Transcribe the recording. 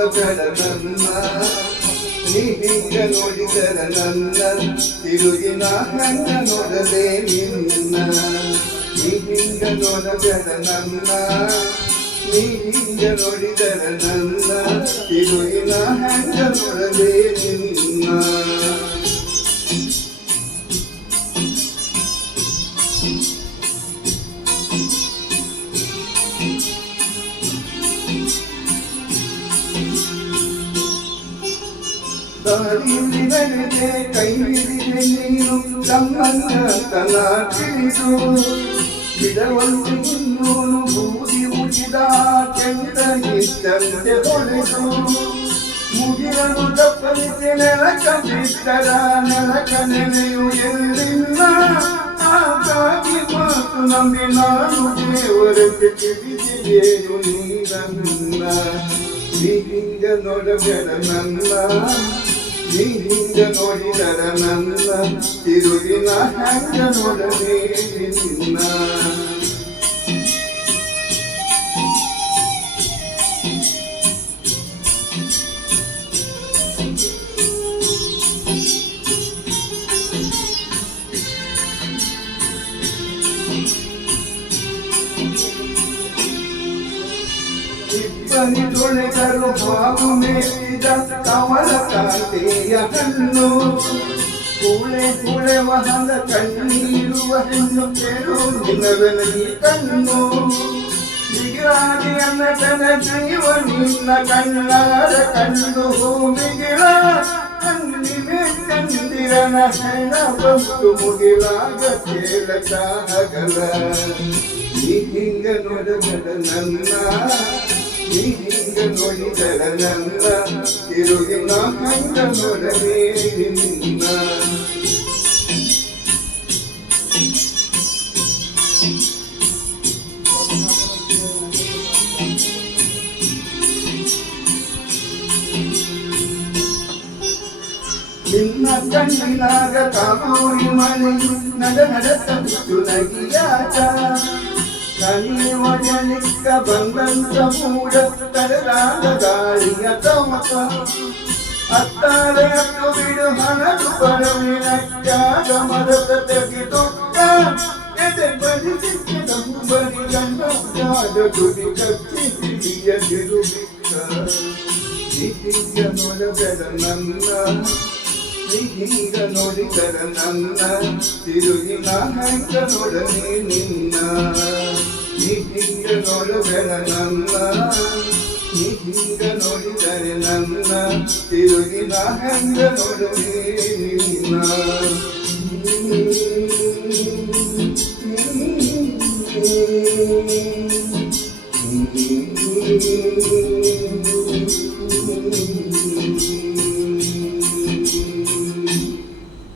ನೋಡಬೇಡ ನನ್ನ ನೀ ಹಿಂಗ ನೋಡಿದರ ನನ್ನ ತಿರುಗಿನ ಹಂಗ ನೋಡಲೇ ನಿನ್ನ ನೀ ಹಿಂಗ ನೋಡಬೇಡ ನನ್ನ ನೀ ಹಿಂಗ ನೋಡಿದರ ನನ್ನ ತಿರುಗಿನ ಹಂಗ ನೋಡಲೇ ನಿನ್ನ ದಾರಿಯಲ್ಲಿ ನಡೆದೆ ಕೈ ಹಿಡಿದೆ ನೀನು ತಮ್ಮನ್ನ ತನ ತಿಳಿದು ಬಿಡವಂತೆ ಇನ್ನೂನು ಬೂದಿ ಉಳಿದ ಕೆಂಡ ಇದ್ದಂತೆ ಹೊಳೆದು ಮುಗಿರನು ತಪ್ಪಲಿಸಿ ನೆಲಕ ಬಿಟ್ಟರ ನೆಲಕ ನೆನೆಯು ಎಲ್ಲಿಲ್ಲ ಹಾಗಾಗಿ ಮಾತು ನಂಬಿ ನಾನು ದೇವರಿಗೆ ತಿಳಿದಿದ್ದೇನು ನೀರನ್ನ ನೀ ಹಿಂಗ ನೋಡಬೇಡ ನನ್ನ ನೀ ಹಿಂಗ ನೋಡಿದರ ನನ್ನ ತಿರುಗಿನ ಹಂಗ ನೋಡಲೇ ನಿನ್ನ ಇಬ್ಬನಿ ತೊಳೆದರು ಬಾಬು ಮೇಲಿದ ಕಮಲ ಕಾಂತೆಯ ಕಣ್ಣು ಕೂಳೆ ಕೂಳೆ ವಹದ ಕಣ್ಣೀರುವ ಹೆಣ್ಣು ಕೇಳು ನಿನ್ನವೆನಗಿ ಕಣ್ಣು ಬಿಗಿರಾಗಿ ಅನ್ನಟನ ಜೀವ ನಿನ್ನ ಕಣ್ಣಾರ ಕಂಡು ಭೂಮಿಗಿಳ ಕಣ್ಣಿವೆ ಕಂದಿರನ ಹೆಣ ಬಂತು ಮುಗಿಲಾಗ ಕೇಳಕಾಗಲ ನೀ ಹಿಂಗ ನೋಡಬೇಡ ನನ್ನ ನೀ ಹಿಂಗ ನೋಡಿದರ ನನ್ನ ತಿರುಗಿನ ಹಂಗ ನೋಡಲೇ ನಿನ್ನ ನಿನ್ನ ಕಣ್ಣಿನಾಗ ಕಾಮೂರಿ ಮಳೆಯು ನಡ ನಡತ ಬಿಟ್ಟು ನಗಿಯಾಟ ಕಣ್ಣಿ ಒಡಲಿಕ್ಕ ಬಂದಂತ ಮೂಡ ತಡೆದಾದ ಗಾಳಿಯ ತಮಕ ಅತ್ತಾಳೆ ಅಟ್ಟು ಬಿಡು ಹಣದು ಬರವಿನಕ್ಕಾಗ ಮರದ ತೆಗೆದುಕ್ಕ ಎದೆ ಬರಿಸಿಕ್ಕ ಬರಿ ಗಂಡ ಗುಡಿ ಕತ್ತಿ ಹಿಡಿಯದಿರುಬಿಕ್ಕ ನೀ ಹಿಂಗ ನೋಡಬೇಡ ನನ್ನ ನೀ ಹಿಂಗ ನೋಡಿದರ ನನ್ನ ತಿರುಗಿನ ಹಂಗ ನೋಡಲೇ ನಿನ್ನ ನೀ ಹಿಂಗ ನೋಡಬೇಡ ನನ್ನ ನೀ ಹಿಂಗ ನೋಡಿದರೆ ನನ್ನ ತಿರುಗಿನ ಹಂಗ ನೋಡಲೇ ನಿನ್ನ